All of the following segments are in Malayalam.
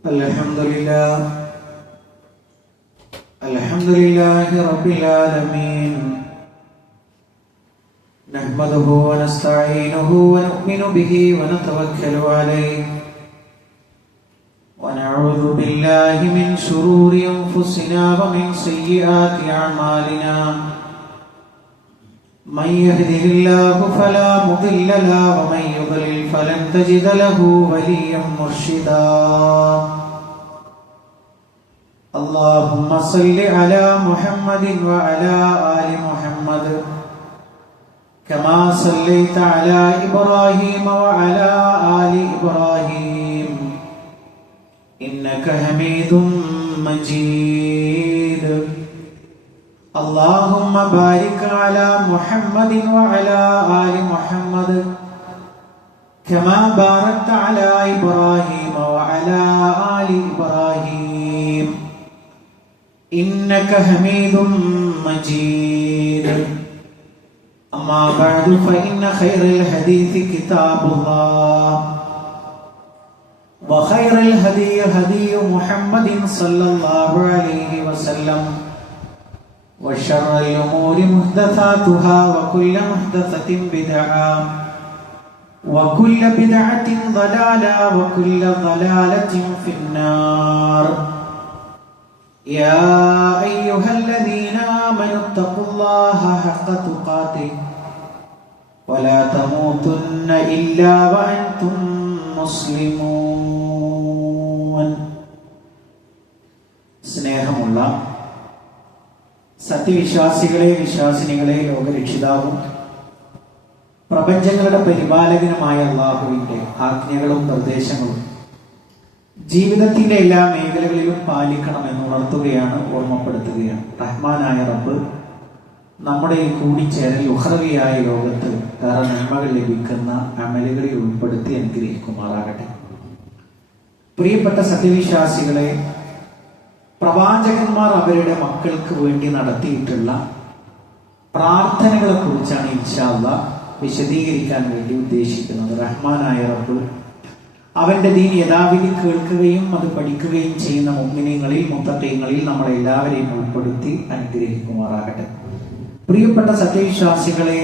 Alhamdulillahi Rabbil Alamin. Nahmaduhu wa nasta'inuhu wa nu'minu bihi wa natawakkalu alayhi. Wa na'udhu billahi min shururi anfusina wa min sayyiati a'malina. Man yahdihillahu fala mudilla lahu wa man yudlil falan tajida lahu waliyyan murshida. Allahumma salli ala Muhammadin wa ala ali Muhammad kama sallaita ala Ibrahim wa ala ali Ibrahim innaka Hamidum Majid. Allahumma barik ala Muhammadin wa ala ali Muhammad kama barakta ala Ibrahim wa ala ali Ibrahim innaka Hamidum Majid. Amma ba'du fa inna khayral hadithi kitabullah wa khayral hadi Muhammadin sallallahu alayhi wa sallam wa sharral umuri muhdathatuha wa kullu muhdathatin bid'ah wa kullu bid'atin dalalah wa kullu dalalatin fin-nar. يا أيها الذين آمنوا اتقوا الله حق تقاته ولا تموتن إلا وأنتم مسلمون. സ്നേഹമുള്ള സത്യവിശ്വാസികളെ വിശ്വാസിനികളെ ലോകരക്ഷിതാവും പ്രപഞ്ചങ്ങളുടെ പരിപാലകനുമായ അല്ലാഹുവിന്റെ ആജ്ഞകളും നിർദ്ദേശങ്ങളും ജീവിതത്തിന്റെ എല്ലാ മേഖലകളിലും പാലിക്കണമെന്ന് ഉണർത്തുകയാണ്, ഓർമ്മപ്പെടുത്തുകയാണ്. റഹ്മാനായ റബ്ബ് നമ്മുടെ ഈ കൂടിച്ചേരൽ ഉഖ്റവിയായ ലോകത്ത് വേറെ നന്മകൾ ലഭിക്കുന്ന അമലുകളിൽ ഉൾപ്പെടുത്തി അനുഗ്രഹിക്കുമാറാകട്ടെ. പ്രിയപ്പെട്ട സത്യവിശ്വാസികളെ, പ്രവാചകന്മാർ അവരുടെ മക്കൾക്ക് വേണ്ടി നടത്തിയിട്ടുള്ള പ്രാർത്ഥനകളെ കുറിച്ചാണ് ഇൻഷാ അല്ലാഹ് വിശദീകരിക്കാൻ വേണ്ടി ഉദ്ദേശിക്കുന്നത്. റഹ്മാനായ റബ്ബ് അവന്റെ ദീൻ യഥാവിധി കേൾക്കുകയും അത് പഠിക്കുകയും ചെയ്യുന്ന മുഅ്മിനീങ്ങളിൽ മുത്തഖീങ്ങളിൽ നമ്മളെ എല്ലാവരെയും ഉൾപ്പെടുത്തി അനുഗ്രഹിക്കുമാറാകട്ടെ. പ്രിയപ്പെട്ട സത്യവിശ്വാസികളെ,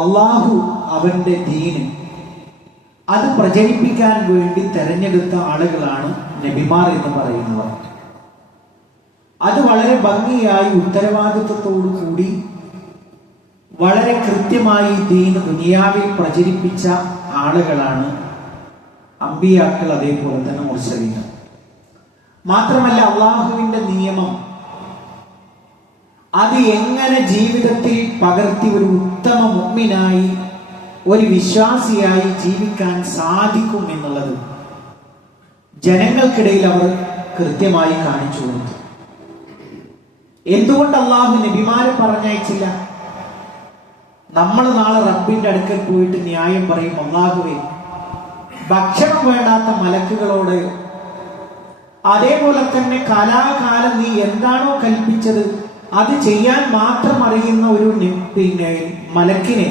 അള്ളാഹു അവന്റെ ദീന് അത് പ്രചരിപ്പിക്കാൻ വേണ്ടി തെരഞ്ഞെടുത്ത ആളുകളാണ് നബിമാർ എന്ന് പറയുന്നവർ. അത് വളരെ ഭംഗിയായി ഉത്തരവാദിത്വത്തോടു കൂടി വളരെ കൃത്യമായി ദീൻ ദുനിയാവിൽ പ്രചരിപ്പിച്ച ആളുകളാണ് അമ്പിയാക്കൾ, അതേപോലെ തന്നെ മുർസലീൻ. മാത്രമല്ല, അള്ളാഹുവിന്റെ നിയമം അത് എങ്ങനെ ജീവിതത്തിൽ പകർത്തി ഒരു ഉത്തമ മുഅ്മിനായി ഒരു വിശ്വാസിയായി ജീവിക്കാൻ സാധിക്കും എന്നുള്ളത് ജനങ്ങൾക്കിടയിൽ അവർ കൃത്യമായി കാണിച്ചു കൊടുത്തു. എന്തുകൊണ്ട് അള്ളാഹു നബിമാരെ പറഞ്ഞയച്ചില്ല? നമ്മൾ നാളെ റബ്ബിന്റെ അടുക്കൽ പോയിട്ട് ന്യായം പറയും, അള്ളാഹുവേ, ഭക്ഷണം വേണ്ടാത്ത മലക്കുകളോട്, അതേപോലെ തന്നെ കാലാകാലം നീ എന്താണോ കൽപ്പിച്ചത് അത് ചെയ്യാൻ മാത്രം അറിയുന്ന ഒരു മലക്കിനെ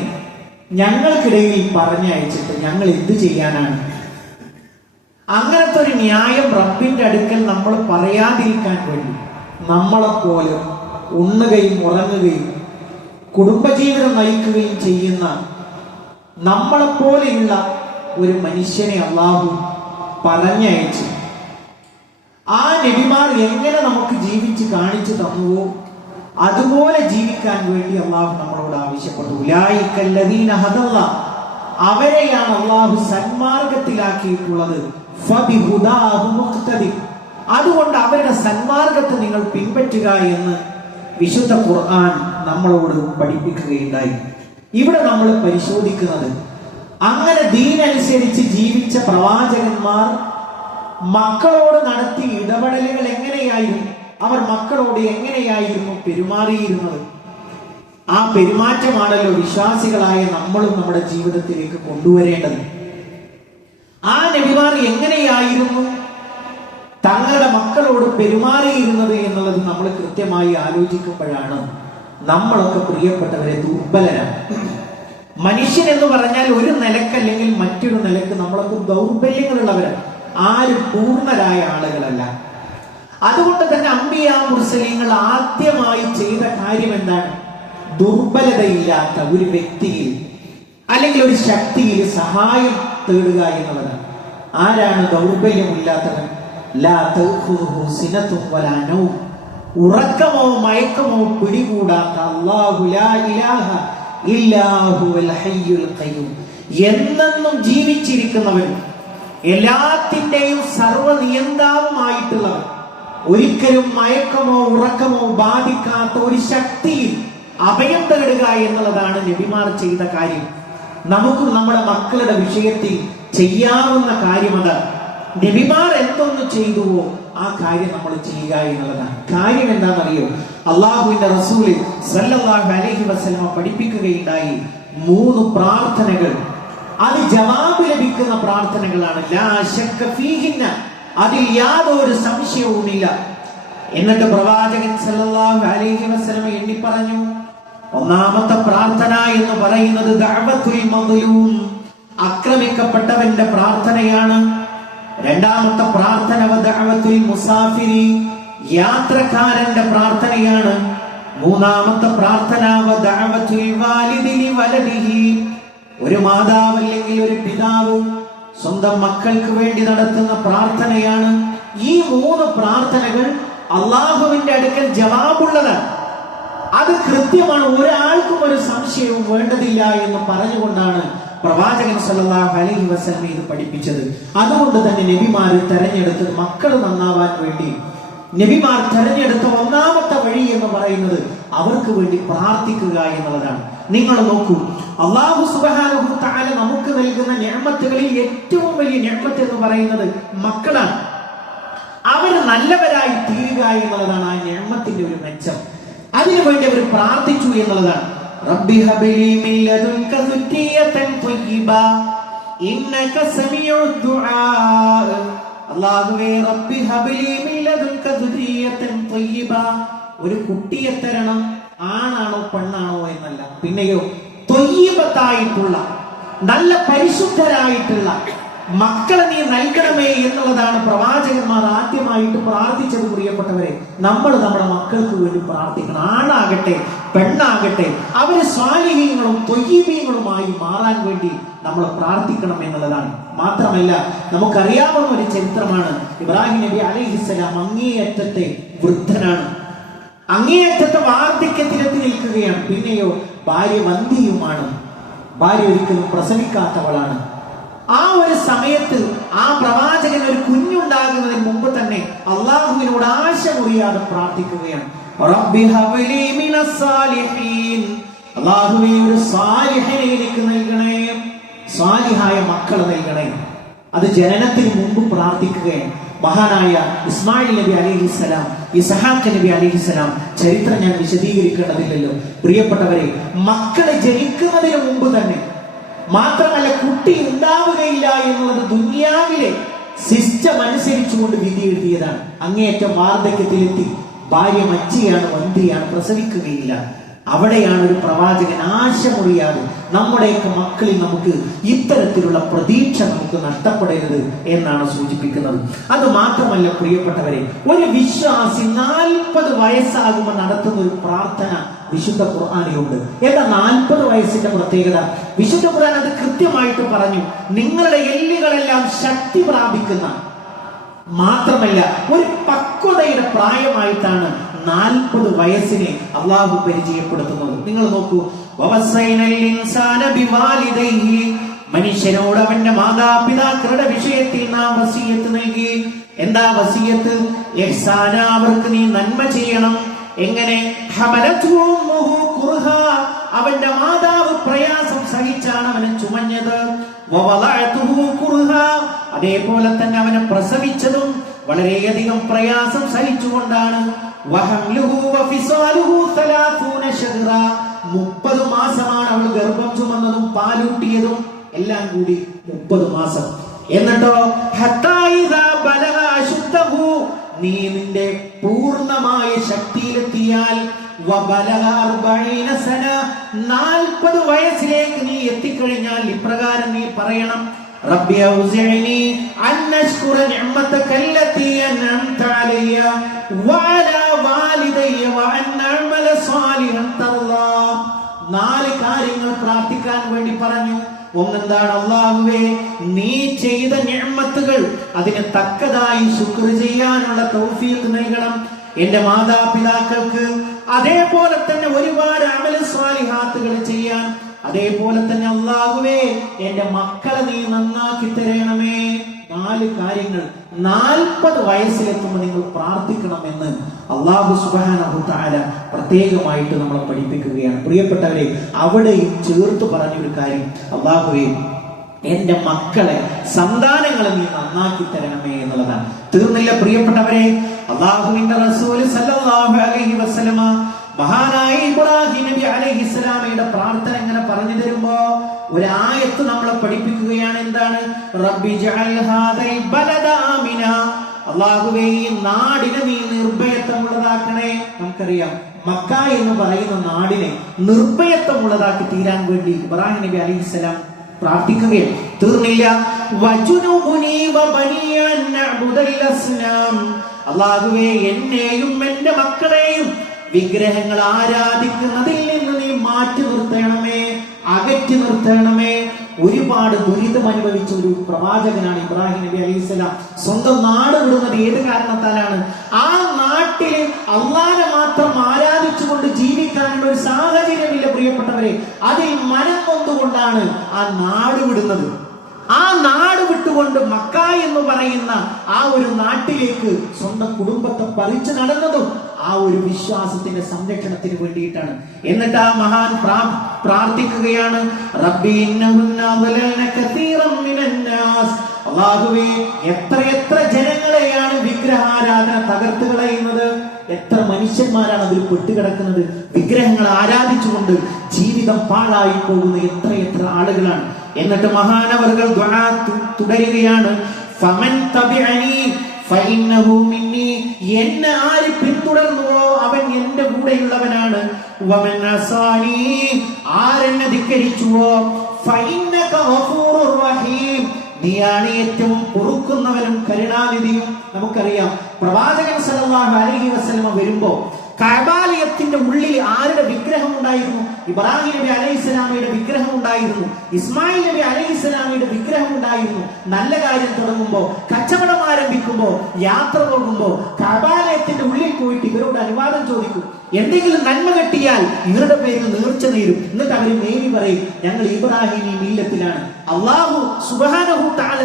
ഞങ്ങൾക്കിടയിൽ പറഞ്ഞയച്ചിട്ട് ഞങ്ങൾ എന്ത് ചെയ്യാനാണ്? അങ്ങനത്തെ ഒരു ന്യായം റബ്ബിന്റെ അടുക്കൽ നമ്മൾ പറയാതിരിക്കാൻ വേണ്ടി നമ്മളെപ്പോലെ ഉണ്ണുകയും ഉറങ്ങുകയും കുടുംബജീവിതം നയിക്കുകയും ചെയ്യുന്ന നമ്മളെപ്പോലെയുള്ള ഒരു മനുഷ്യനെ അള്ളാഹു പറഞ്ഞയച്ചു. ആ നബിമാർ എങ്ങനെ നമുക്ക് ജീവിച്ച് കാണിച്ചു തന്നുവോ അതുപോലെ ജീവിക്കാൻ വേണ്ടി അള്ളാഹു നമ്മളോട് ആവശ്യപ്പെട്ടു. ഉലൈകല്ലദീന ഹദല്ലാഹ്, അവരെയാണ് അള്ളാഹു സന്മാർഗത്തിലാക്കിയിട്ടുള്ളത്. ഫബിഹുദാഹു മുഖ്തദി, അതുകൊണ്ട് അവരുടെ സന്മാർഗത്തെ നിങ്ങൾ പിൻപറ്റുക എന്ന് വിശുദ്ധ ഖുർആൻ നമ്മളോട് പഠിപ്പിക്കുകയുണ്ടായി. ഇവിടെ നമ്മൾ പരിശോധിക്കുന്നത്, അങ്ങനെ ദീനനുസരിച്ച് ജീവിച്ച പ്രവാചകന്മാർ മക്കളോട് നടത്തിയ ഇടപെടലുകൾ എങ്ങനെയായിരുന്നു, അവർ മക്കളോട് എങ്ങനെയായിരുന്നു പെരുമാറിയിരുന്നത്? ആ പെരുമാറ്റമാണല്ലോ വിശ്വാസികളായ നമ്മളും നമ്മുടെ ജീവിതത്തിലേക്ക് കൊണ്ടുവരേണ്ടത്. ആ നബിമാർ എങ്ങനെയായിരുന്നു തങ്ങളുടെ മക്കളോട് പെരുമാറിയിരുന്നത് എന്നുള്ളത് നമ്മൾ കൃത്യമായി ആലോചിക്കുമ്പോഴാണ് നമ്മളൊക്കെ പ്രിയപ്പെട്ടവരെ ദുർബലരാണ്. മനുഷ്യൻ എന്ന് പറഞ്ഞാൽ ഒരു നിലക്കല്ലെങ്കിൽ മറ്റൊരു നിലക്ക് നമ്മളൊക്കെ ദൗർബല്യങ്ങളുള്ളവരാണ്. ആരും പൂർണ്ണരായ ആളുകളല്ല. അതുകൊണ്ട് തന്നെ അംബിയ മുർസലീങ്ങൾ ആദ്യമായി ചെയ്ത കാര്യം എന്താണ്? ദുർബലതയില്ലാത്ത ഒരു വ്യക്തിയിൽ അല്ലെങ്കിൽ ഒരു ശക്തിയിൽ സഹായം തേടുക എന്നുള്ളതാണ്. ആരാണ് ദൗർബല്യമില്ലാത്തവൻ? ലാ തഖുദുഹു സിനതുൻ വലാ നൗം, ഉറക്കമോ മയക്കമോ പിടികൂടാത്ത അല്ലാഹു ലാ ഇലാഹ ഇല്ലാ ഹുവൽ ഹയ്യുൽ ഖയ്യൂം, എന്നെന്നും ജീവിച്ചിരിക്കുന്നവൻ, എല്ലാത്തിന്റെയും സർവ്വനിയന്താവുമായിട്ടുള്ളവൻ, ഒരിക്കലും മയക്കമോ ഉറക്കമോ ബാധിക്കാത്ത ഒരു ശക്തിയിൽ അഭയം തേടുക എന്നുള്ളതാണ് നബിമാർ ചെയ്ത കാര്യം. നമുക്ക് നമ്മുടെ മക്കളുടെ വിഷയത്തിൽ ചെയ്യാവുന്ന കാര്യം അതാണ്. നബിമാർ എന്തൊന്ന് ചെയ്തുവോ ആ കാര്യം നമ്മൾ ചെയ്യുക എന്നുള്ളതാണ്. കാര്യം എന്താണെന്നറിയോ? അള്ളാഹുവിന്റെ റസൂല് സല്ലല്ലാഹു അലൈഹി വസല്ലം പഠിപ്പിക്കുകയുണ്ടായി 3 പ്രാർത്ഥനകൾ. അത് ജവാബ് ലഭിക്കുന്ന പ്രാർത്ഥനകളാണ്. ലാ ശക്ക ഫീഹിന്ന, അതിൽ യാതൊരു സംശയവുമില്ല. എന്നിട്ട് പ്രവാചകൻ സല്ലല്ലാഹു അലൈഹി വസല്ലം എണ്ണി പറഞ്ഞു. ഒന്നാമത്തെ പ്രാർത്ഥന എന്ന് പറയുന്നത് ദഅവത്തുൽ മദ്ലൂം, ആക്രമിക്കപ്പെട്ടവന്റെ പ്രാർത്ഥനയാണ്. രണ്ടാമത്തെ പ്രാർത്ഥന ദഅവത്തുൽ മുസാഫിരി, യാത്രക്കാരന്റെ പ്രാർത്ഥനയാണ്. മൂന്നാമത്തെ പ്രാർത്ഥന ദഅവത്തുൽ വാലിദി ലിവലദിഹി, ഒരു മാതാവ് അല്ലെങ്കിൽ ഒരു പിതാവ് സ്വന്തം മക്കൾക്ക് വേണ്ടി നടത്തുന്ന പ്രാർത്ഥനയാണ്. ഈ 3 പ്രാർത്ഥനകൾ അള്ളാഹുവിന്റെ അടുക്കൽ ജവാബുള്ളതാണ്. അത് കൃത്യമാണ്, ഒരാൾക്കും ഒരു സംശയവും വേണ്ടതില്ല എന്ന് പറഞ്ഞുകൊണ്ടാണ് പ്രവാചകൻ സല്ലല്ലാഹു അലൈഹി വസല്ലം ഇത് പഠിപ്പിച്ചത്. അതുകൊണ്ട് തന്നെ നബിമാർ തെരഞ്ഞെടുത്തത് മക്കൾ നന്നാവാൻ വേണ്ടി. നബിമാർ തെരഞ്ഞെടുത്ത ഒന്നാമത്തെ വഴി എന്ന് പറയുന്നത് അവർക്ക് വേണ്ടി പ്രാർത്ഥിക്കുക എന്നുള്ളതാണ്. നിങ്ങൾ നോക്കൂ, അല്ലാഹു സുബ്ഹാനഹു വ തആല നമുക്ക് നൽകുന്ന നിഅമത്തുകളിൽ ഏറ്റവും വലിയ നിഅമത്ത് എന്ന് പറയുന്നത് മക്കളാണ്. അവർ നല്ലവരായി തീരുക എന്നുള്ളതാണ് ആ നിഅമത്തിന്റെ ഒരു മെച്ചം. അതിനുവേണ്ടി അവർ പ്രാർത്ഥിച്ചു എന്നുള്ളതാണ്. റബ്ബി ഹബ്ലി മിൻ ലദുൻക ദുരിയതൻ ത്വയ്യിബ ഇന്നക സമീഉദ് ദുആ. അല്ലാഹുവേ, റബ്ബി ഹബ്ലി മിൻ ലദുൻക ദുരിയതൻ ത്വയ്യിബ, ഒരു കുട്ടിയെ തരണം. ആണാണോ പെണ്ണാണോ എന്നല്ല, പിന്നെയോ ത്വയ്യിബത്തായിട്ടുള്ള, നല്ല പരിശുദ്ധരായിട്ടുള്ള മക്കളെ നീ നൽകണമേ എന്നുള്ളതാണ് പ്രവാചകന്മാർ ആദ്യമായിട്ട് പ്രാർത്ഥിച്ചത്. പ്രിയപ്പെട്ടവരെ, നമ്മൾ നമ്മുടെ മക്കൾക്ക് വേണ്ടി പ്രാർത്ഥിക്കണം. ആണാകട്ടെ പെണ്ണാകട്ടെ, അവര് സ്വാലിഹീങ്ങളും ത്വയ്യിബീങ്ങളുമായി മാറാൻ വേണ്ടി നമ്മൾ പ്രാർത്ഥിക്കണം എന്നുള്ളതാണ്. മാത്രമല്ല, നമുക്കറിയാവുന്ന ഒരു ചരിത്രമാണ്. ഇബ്രാഹിം നബി അലൈഹിസ്സലാം അങ്ങേയറ്റത്തെ വൃദ്ധനാണ്, അങ്ങേയറ്റത്തെ വാർദ്ധക്യത്തിലെത്തി നിൽക്കുകയാണ്. പിന്നെയോ ഭാര്യ വന്ധിയുമാണ്, ഭാര്യ ഒരിക്കലും പ്രസവിക്കാത്തവളാണ്. ആ ഒരു സമയത്ത് ആ പ്രവാചകൻ ഒരു കുഞ്ഞുണ്ടാകുന്നതിന് മുമ്പ് തന്നെ അള്ളാഹുവിനോട് ആശ മുറിയാതെ പ്രാർത്ഥിക്കുകയാണ്. റബ്ബി ഹബ്ലി മിനസ് സാലിഹീൻ, അല്ലാഹുവേ, ഒരു സാലിഹിനെ എനിക്ക് നൽകണേ, സാലിഹായ മക്കളെ നൽകണേ. അത് ജനനത്തിന് മുമ്പ് പ്രാർത്ഥിക്കുകയാണ്. മഹാനായ ഇസ്മായിൽ നബി അലൈഹിസ്സലാം, ഇസ്ഹാഖ് നബി അലൈഹിസ്സലാം, ചരിത്രം ഞാൻ വിശദീകരിക്കേണ്ടതില്ലല്ലോ. പ്രിയപ്പെട്ടവരെ, മക്കളെ ജനിക്കുന്നതിന് മുമ്പ് തന്നെ, മാത്രമല്ല കുട്ടി ഉണ്ടാവുകയില്ല എന്നുള്ളത് ദുനിയാവിലെ സിസ്റ്റം അനുസരിച്ചുകൊണ്ട് വിധി എഴുതിയതാണ്. അങ്ങേയറ്റം വാർദ്ധക്യത്തിലെത്തി, ഭാര്യ മച്ചിയാണ്, വന്ധിയാണ്, പ്രസവിക്കുകയില്ല. അവിടെയാണ് ഒരു പ്രവാചകൻ ആശ മുറിയാതെ നമ്മുടെയൊക്കെ മക്കളിൽ നമുക്ക് ഇത്തരത്തിലുള്ള പ്രതീക്ഷ നമുക്ക് നഷ്ടപ്പെടരുത് എന്നാണ് സൂചിപ്പിക്കുന്നത്. അത് മാത്രമല്ല പ്രിയപ്പെട്ടവരെ, ഒരു വിശ്വാസി 40 വയസ്സാകുമ്പോൾ നടത്തുന്ന ഒരു പ്രാർത്ഥന വിശുദ്ധ ഖുർആനിലുണ്ട്. എന്താ 40 വയസ്സിന്റെ പ്രത്യേകത? വിശുദ്ധ ഖുർആൻ അത് കൃത്യമായിട്ട് പറഞ്ഞു. നിങ്ങളുടെ എല്ലുകളെല്ലാം ശക്തി പ്രാപിക്കുന്ന, മാത്രമല്ല ഒരു പക്വതയുടെ പ്രായമായിട്ടാണ് 40 വയസ്സിനെ അള്ളാഹു പരിചയപ്പെടുത്തുന്നത്. നിങ്ങൾ നോക്കൂ, മനുഷ്യനോട് അവന്റെ മാതാപിതാക്കളുടെ വിഷയത്തിൽ നാം വസിയത്ത് നൽകി. എന്താ വസിയത്ത്? ഇഹ്സാന, അവർക്ക് നീ നന്മ ചെയ്യണം. എങ്ങനെ? അവന്റെ മാതാവ് പ്രയാസം സഹിച്ചാണ് അവനെ ചുമഞ്ഞത്. അതേപോലെ തന്നെ അവനെ പ്രസവിച്ചതും വളരെയധികം പ്രയാസം സഹിച്ചുകൊണ്ടാണ്. 30 മാസമാണ് അവൾ ഗർഭം ചുമന്നതും പാലൂട്ടിയതും എല്ലാം കൂടി 30 മാസം. എന്നിട്ടോ നീ നിന്റെ പൂർണ്ണമായ ശക്തിയിലെത്തിയാൽ 40 വയസ്സിലേക്ക് നീ എത്തിക്കഴിഞ്ഞാൽ ഇപ്രകാരം നീ പറയണം: റബ്ബി ഔസിഅനി അൻ അശ്കുറ നിഅമതക അല്ലതി അൻഅംത അലയ്യ വഅലാ വാലിദയ്യ വഅൻ അഅമല സാലിഹൻ തർളാ. 4 കാര്യങ്ങൾ പ്രാർത്ഥിക്കാൻ വേണ്ടി പറഞ്ഞു. ഒന്നെന്താണ്? അല്ലാഹുവേ, നീ ചെയ്ത നിഅമത്തുകൾ അതിന് തക്കതായി ശുക്ർ ചെയ്യാനുള്ള തൗഫീഖ് നൽകണം എന്റെ മാതാപിതാക്കൾക്ക്. അതേപോലെ തന്നെ ഒരുപാട് അമൽ സ്വാലിഹാത്തുകൾ ചെയ്യാൻ. അതേപോലെ തന്നെ അല്ലാഹുവേ, എന്റെ മക്കളെ നീ നന്നാക്കി തരണമേ. 4 കാര്യങ്ങൾ 40 വയസ്സിലെത്തുമ്പോൾ നിങ്ങൾ പ്രാർത്ഥിക്കണമെന്ന് അല്ലാഹു സുബ്ഹാനഹു തആല പ്രത്യേകമായിട്ട് നമ്മളെ പഠിപ്പിക്കുകയാണ്. പ്രിയപ്പെട്ടവരെ, അവിടെയും ചേർത്ത് പറഞ്ഞൊരു കാര്യം, അല്ലാഹുവേ, എന്റെ മക്കളെ, സന്താനങ്ങളെ നീ നന്നാക്കി തരണമേ എന്നുള്ളതാണ്. തീർന്നില്ല പ്രിയപ്പെട്ടവരെ. അല്ലാഹുവിന്റെ റസൂൽ സല്ലല്ലാഹു അലൈഹി വസല്ലമ മഹാനായ ഇബ്രാഹിം നബി അലൈഹിസ്സലാമയുടെ പ്രാർത്ഥന ഇങ്ങനെ പറഞ്ഞു തരുമ്പോ ഒരു ആയത്ത് നമ്മളെ പഠിപ്പിക്കുകയാണ്. എന്താണ്? റബ്ബി ജഅൽ ഹാദൽ ബലദ ആമിന. അല്ലാഹുവേ, ഈ നാടിനെ നീ നിർഭയത്വമുള്ളതാക്കണേ. നമുക്കറിയാം, മക്ക എന്ന് പറയുന്ന നാടിനെ നിർഭയത്വമുള്ളതാക്കി തീരാൻ വേണ്ടി ഇബ്രാഹിം നബി അലൈഹിസ്സലാം പ്രാർത്ഥിക്കുകയാണ്. തീർന്നില്ല. വജുനുബുനി വബനിയ നഅബുദൽ അസ്നാം. അല്ലാഹുവേ, എന്നെയും എന്റെ മക്കളെയും വിഗ്രഹങ്ങൾ ആരാധിക്കുന്നതിൽ നിന്ന് നീ മാറ്റി നിർത്തണമേ, അകറ്റി നിർത്തണമേ. ഒരുപാട് ദുരിതം അനുഭവിച്ച ഒരു പ്രവാചകനാണ് ഇബ്രാഹിം നബി അലൈഹിസ്സലാം. സ്വന്തം നാട് വിടുന്നത് ഏത് കാരണത്താലാണ്? ആ നാട്ടിൽ അല്ലാഹനെ മാത്രം ആരാധിച്ചുകൊണ്ട് ജീവിക്കാനുള്ള ഒരു സാഹചര്യമില്ല പ്രിയപ്പെട്ടവരെ. അതിൽ മനം കൊണ്ടുകൊണ്ടാണ് ആ നാട് വിടുന്നത്. ആ നാട് വിട്ടുകൊണ്ട് മക്ക എന്ന് പറയുന്ന ആ ഒരു നാട്ടിലേക്ക് സ്വന്തം കുടുംബത്തെ പറിച്ചു നടന്നതും ആ ഒരു വിശ്വാസത്തിന്റെ സംരക്ഷണത്തിന് വേണ്ടിയിട്ടാണ്. എന്നിട്ട് ആ മഹാൻ പ്രാർത്ഥിക്കുകയാണ്, റബ്ബി ഇന്നഹുന്ന അളലന കസീറൻ മിനന്നാസ്. അല്ലാഹുവേ, എത്ര ജനങ്ങളെയാണ് വിഗ്രഹാരാധന തകർത്ത് കളയുന്നത്. എത്ര മനുഷ്യന്മാരാണ് അതിൽ പെട്ടുകിടക്കുന്നത്. വിഗ്രഹങ്ങൾ ആരാധിച്ചുകൊണ്ട് ജീവിതം പാഴായി പോകുന്ന എത്ര ആളുകളാണ്. എന്നിട്ട് മഹാനവറുകൾ ദുആ തുടരുകയാണ്, ഫമൻ തബിഅനി ഫഇന്നഹു മിന്നി. എന്നെ ആര് പിന്തുടർന്നുവോ അവൻ എന്റെ കൂടെയുള്ളവനാണ്. വമൻ അസാനി, ആരെന്നെ ധിക്കരിച്ചുവോ ഫഇന്നക ഗഫൂറുർ റഹീം. നീയാണ് ഏറ്റവും പൊറുക്കുന്നവനും കരുണാനിധിയും. നമുക്കറിയാം, പ്രവാചകൻ സല്ലല്ലാഹു അലൈഹി വസല്ലം വരുമ്പോ കഅബാലയത്തിന്റെ ഉള്ളിൽ ആരുടെ വിഗ്രഹം ഉണ്ടായിരുന്നു? ഇബ്രാഹിം നബി അലൈഹിസ്സലാമയുടെ വിഗ്രഹം ഉണ്ടായിരുന്നു. ഇസ്മായിൽ നബി അലൈഹിസ്സലാമയുടെ വിഗ്രഹം ഉണ്ടായിരുന്നു. നല്ല കാര്യം തുടങ്ങുമ്പോ, കച്ചവടം ആരംഭിക്കുമ്പോ, യാത്ര പോകുമ്പോ കഅബാലയത്തിന്റെ ഉള്ളിൽ പോയിട്ട് ഇവരോട് അനുവാദം ചോദിക്കും. എന്തെങ്കിലും നന്മ കിട്ടിയാൽ ഇവരുടെ പേരിൽ നേർച്ച നേരും. എന്നിട്ട് അവര് മേരി പറയും, ഞങ്ങൾ ഇബ്രാഹിമി മില്ലത്തിലാണ്. അല്ലാഹു സുബ്ഹാനഹു തആല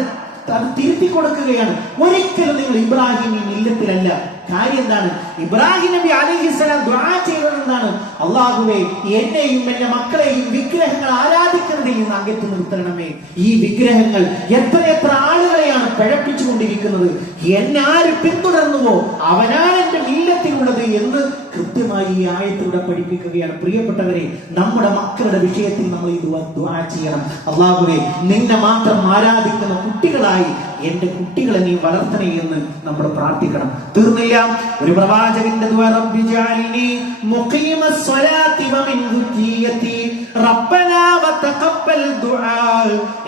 അത് തിരുത്തി കൊടുക്കുകയാണ്. ഒരിക്കലും നിങ്ങൾ ഇബ്രാഹിമി മില്ലത്തിലല്ല. കാര്യം എന്താണ്? ഇബ്രാഹിം നബി അലൈഹിസ്സലാം ദുആ ചെയ്തത് എന്താണ്? അല്ലാഹുവേ, എന്നെയും എന്റെ മക്കളെയും വിഗ്രഹങ്ങൾ ആരാധിക്കുന്നതിൽ നിന്ന് അകറ്റി നിർത്തണമേ. ഈ വിഗ്രഹങ്ങൾ എത്ര ആളുകളെയാണ് പിഴപ്പിച്ചുകൊണ്ടിരിക്കുന്നത്. എന്നെ ആര് പിന്തുടർന്നുവോ അവനാണ് എന്റെ മില്ലത്തിലുള്ളത് എന്ന് കൃത്യമായി ഈ ആയത്തിലൂടെ പഠിപ്പിക്കുകയാണ്. പ്രിയപ്പെട്ടവരെ, നമ്മുടെ മക്കളുടെ വിഷയത്തിൽ നമ്മൾ ഈ ദുആ ചെയ്യണം. അല്ലാഹുവേ, നിന്നെ മാത്രം ആരാധിക്കുന്ന കുട്ടികളായി എന്റെ കുട്ടികളെ നീ വളർത്തണേ എന്ന് നമ്മൾ പ്രാർത്ഥിക്കണം. തീർന്നില്ല. ഒരു പ്രവാചകന്റെ ദുആ, റബ്ബി ജഅൽനി മുഖീമസ് സ്വലാത്തി വമിൻ ദുർരിയതി റബ്ബനാ വതഖബ്ബൽ ദുആ.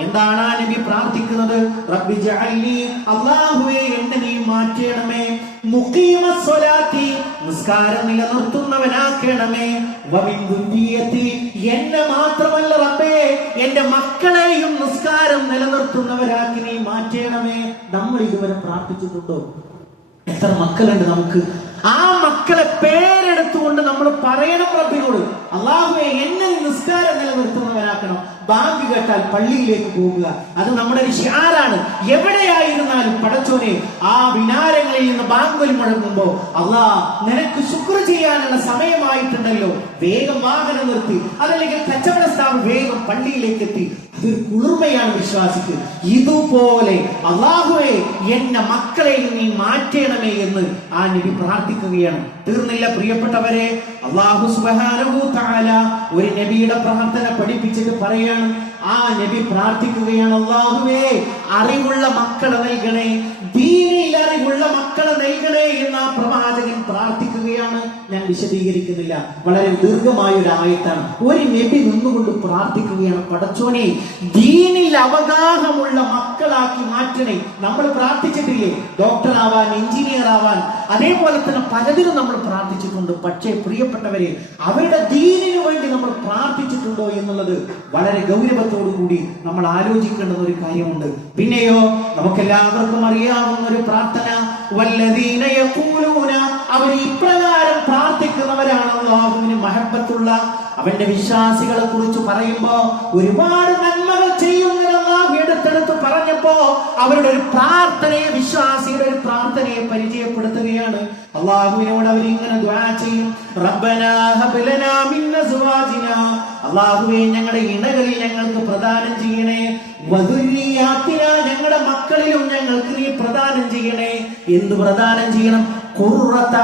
എന്താണ് ആ നബി പ്രാർത്ഥിക്കുന്നത്? റബ്ബി ജഅൽനി, അല്ലാഹുവേ, എന്നെ നീ മാറ്റണമേ, മുഖീമസ് സ്വലാത്തി, നിസ്കാരം നിലനിർത്തുന്നവനാക്കണമേ, വമിൻ ദുർരിയതി, എന്നെ മാത്രമല്ല റബ്ബേ, എന്റെ മക്കളെയും നിസ്കാരം നിലനിർത്തുന്നവരാക്കി നീ മാറ്റണമേ. നമ്മൾ ഇതുവരെ പ്രാർത്ഥിച്ചിട്ടുണ്ടോ? എത്ര മക്കളുണ്ട് നമുക്ക്? ആ മക്കളെ പേരെടുത്തുകൊണ്ട് നമ്മൾ പറയണം റബ്ബിനോട്, അല്ലാഹുവേ, എന്നെ നിസ്കാരം നിലനിർത്തുന്നവരാക്കണം. ബാങ്ക് കേട്ടാൽ പള്ളിയിലേക്ക് പോകുക, അത് നമ്മുടെ ഒരു ശിആറാണ്. എവിടെയായിരുന്നാലും പടച്ചോനെ, ആ വിനാരങ്ങളിൽ നിന്ന് ബാങ്ക് മുഴങ്ങുമ്പോ, അല്ലാ, നിനക്ക് ശുക്ർ ചെയ്യാനുള്ള സമയമായിട്ടുണ്ടല്ലോ, വേഗം വാഹനം നിർത്തി, അതല്ലെങ്കിൽ കച്ചവട സ്ഥാപനം വേഗം പള്ളിയിലേക്ക് എത്തി. അതൊരു കുളിർമയാണ് വിശ്വാസിക്ക്. ഇതുപോലെ അല്ലാഹുവേ, എന്റെ മക്കളെയും നീ മാറ്റണമേ എന്ന് ആ നബി പ്രാർത്ഥിക്കുകയാണ്. തീർന്നില്ല പ്രിയപ്പെട്ടവരെ. അല്ലാഹു സുബ്ഹാനഹു തആല ഒരു നബിയുടെ പ്രാർത്ഥന പഠിപ്പിച്ചിട്ട് പറയാണ്. ആ നബി പ്രാർത്ഥിക്കുകയാണ്, അല്ലാഹുവേ, അറിവുള്ള മക്കളെ നൽകണേ, ദീനിൽ അറിവുള്ള മക്കളെ നൽകണേ എന്ന് ആ പ്രവാചകൻ പ്രാർത്ഥിക്കുകയാണ്. പറയുകയാണ്, ഞാൻ വിശദീകരിക്കുന്നില്ല, വളരെ ദീർഘമായ ഒരു ആയത്താണ്. ഒരു നബി നിന്നുകൊണ്ട് പ്രാർത്ഥിക്കുകയാണ്, പടച്ചോനെ ദീനിൽ അവഗാഹമുള്ള മക്കളാക്കി മാറ്റണേ. നമ്മൾ പ്രാർത്ഥിച്ചിട്ടില്ലേ, ഡോക്ടർ ആവാൻ, എഞ്ചിനീയർ ആവാൻ, അതേപോലെ തന്നെ പലതിനും നമ്മൾ പ്രാർത്ഥിച്ചിട്ടുണ്ട്. പക്ഷേ പ്രിയപ്പെട്ടവരെ, അവരുടെ ദീനിനു വേണ്ടി നമ്മൾ പ്രാർത്ഥിച്ചിട്ടുണ്ടോ എന്നുള്ളത് വളരെ ഗൗരവത്തോടു കൂടി നമ്മൾ ആലോചിക്കേണ്ടുന്ന ഒരു കാര്യമുണ്ട്. പിന്നെയോ നമുക്കെല്ലാവർക്കും അറിയാവുന്ന ഒരു പ്രാർത്ഥന, വല്ലദീന യഖൂലൂന, അവർ ഇപ്രകാരം പ്രാർത്ഥിക്കുന്നവരാണ് അല്ലാഹുവിന് മഹബ്ബത്തുള്ള അവന്റെ വിശ്വാസികളെ കുറിച്ച് പറയുമ്പോ ഒരുപാട് നന്മകൾ ചെയ്യുന്ന അല്ലാഹു എടുത്തെടുത്ത് പറഞ്ഞപ്പോ അവരുടെ ഒരു പ്രാർത്ഥനയെ, വിശ്വാസിയുടെ ഒരു പ്രാർത്ഥനയെ പരിചയപ്പെടുത്തുകയാണ്. അല്ലാഹുവിനോട് അവർ ഇങ്ങനെ ദുആ ചെയ്യും, റബ്ബനാ ഹബ് ലനാ മിൻ അസ്വാജിനാ, അല്ലാഹുവേ ഞങ്ങളുടെ ഇണകളിൽ ഞങ്ങൾക്ക് പ്രദാനം ചെയ്യണേ, വദുരിയാത്തിനാ, ഞങ്ങളുടെ മക്കളിലും ഞങ്ങൾക്ക് നീ പ്രദാനം ചെയ്യണേ. എന്ത് പ്രദാനം ചെയ്യണം? ഖുർറത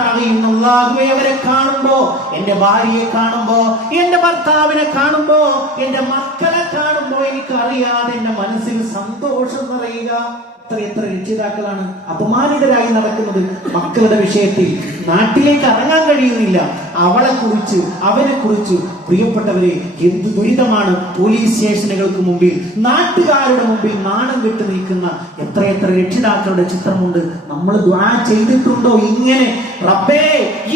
അഅ്യുൻ, അല്ലാഹുവേ അവരെ കാണുമ്പോ, എന്റെ ഭാര്യയെ കാണുമ്പോ, എന്റെ ഭർത്താവിനെ കാണുമ്പോ, എന്റെ മക്കളെ കാണുമ്പോ എനിക്ക് അറിയാതെ എന്റെ മനസ്സിൽ സന്തോഷം നിറയുക. എത്ര രക്ഷിതാക്കളാണ് അപമാനിതരായി നടക്കുന്നത് മക്കളുടെ വിഷയത്തിൽ. നാട്ടിലേക്ക് ഇറങ്ങാൻ കഴിയുന്നില്ല. അവളെ കുറിച്ച്, അവനെ കുറിച്ച്, പ്രിയപ്പെട്ടവരെ, എന്ത് ദുരിതമാണ്. പോലീസ് സ്റ്റേഷനുകൾക്ക് മുമ്പിൽ, നാട്ടുകാരുടെ മുമ്പിൽ നാണം കെട്ട് നിൽക്കുന്ന എത്ര രക്ഷിതാക്കളുടെ ചിത്രമുണ്ട്. നമ്മൾ ദുആ ചെയ്തിട്ടുണ്ടോ ഇങ്ങനെ? റബ്ബേ,